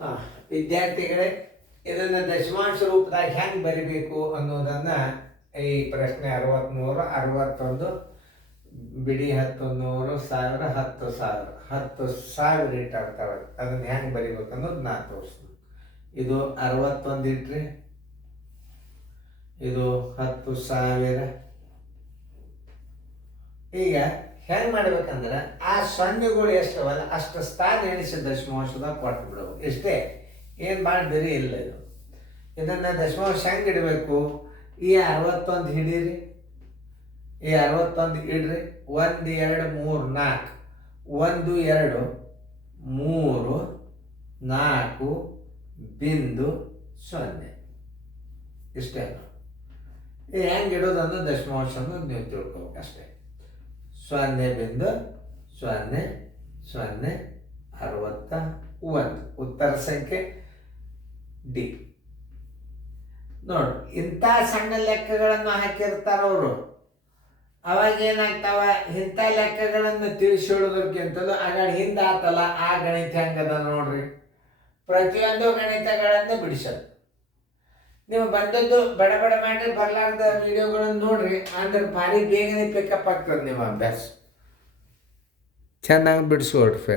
ಹಾಂ, ವಿದ್ಯಾರ್ಥಿಗಳೇ, ಇದನ್ನು ದಶಮಾಂಶ ರೂಪದಾಗ ಹೆಂಗೆ ಬರಿಬೇಕು ಅನ್ನೋದನ್ನು ಈ ಪ್ರಶ್ನೆ 63 61 ಬಿಡಿ 10 100 1000 10,000 ಇಟ್ಟಾಗ್ತವೆ. ಅದನ್ನು ಹೆಂಗೆ ಬರಿಬೇಕು ಅನ್ನೋದು ನಾ ತೋರಿಸ್ತೀನಿ. ಇದು 61 ಇಟ್ರಿ, ಇದು 10,000. ಈಗ ಹೆಂಗೆ ಮಾಡ್ಬೇಕಂದ್ರೆ ಆ ಸೊನ್ನೆಗಳು ಎಷ್ಟವಲ್ಲ ಅಷ್ಟು ಸ್ಥಾನ ಎಣಿಸಿ ದಶಮಾಂಶದಾಗ ಕೊಟ್ಟು ಬಿಡೋದು. ಇಷ್ಟೇ, ಏನು ಭಾಳ ಬೇರೆ ಇಲ್ಲ ಇದು. ಇದನ್ನು ದಶಮಾಂಶ ಹೆಂಗೆ ಇಡಬೇಕು? ಈ 61 ಹಿಡೀರಿ, ಈ 61 ಇಡ್ರಿ. 1 2 3 4 1 2 3 4 ಬಿಂದು 0 ಇಷ್ಟೇ. ಇದು ಹೆಂಗೆ ಇಡೋದು ಅನ್ನೋ ದಶಮಾಂಶ ಅನ್ನೋದು ನೀವು ತಿಳ್ಕೊಬೇಕು ಅಷ್ಟೇ. 0.0061 ಉತ್ತರ ಸಂಖ್ಯೆ ಡಿ. ನೋಡು, ಇಂಥ ಸಣ್ಣ ಲೆಕ್ಕಗಳನ್ನು ಹಾಕಿರ್ತಾರ ಅವರು. ಅವಾಗ ಏನಾಗ್ತಾವ, ಇಂಥ ಲೆಕ್ಕಗಳನ್ನು ತಿಳಿಸಿಡೋದಕ್ಕಿಂತಲೂ ಆಗಾಡಿ ಹಿಂದೆ ಆತಲ್ಲ ಆ ಗಣಿತ ಹೆಂಗದ ನೋಡ್ರಿ. ಪ್ರತಿಯೊಂದು ಗಣಿತಗಳನ್ನು ಬಿಡಿಸೋದು. ನೀವು ಬಂದದ್ದು ಬಡ ಬಡ ಮಾಡಿ ಬರಲಾರ್ದ ವಿಡಿಯೋಗಳನ್ನು ನೋಡ್ರಿ, ಅಂದ್ರೆ ಭಾರಿ ಬೇಗನೆ ಪಿಕಪ್ ಆಗ್ತದೆ ನಿಮ್ಮ ಅಭ್ಯಾಸ. ಚೆನ್ನಾಗಿ ಬಿಡಿಸ್ಕೊಡ್ರಿ.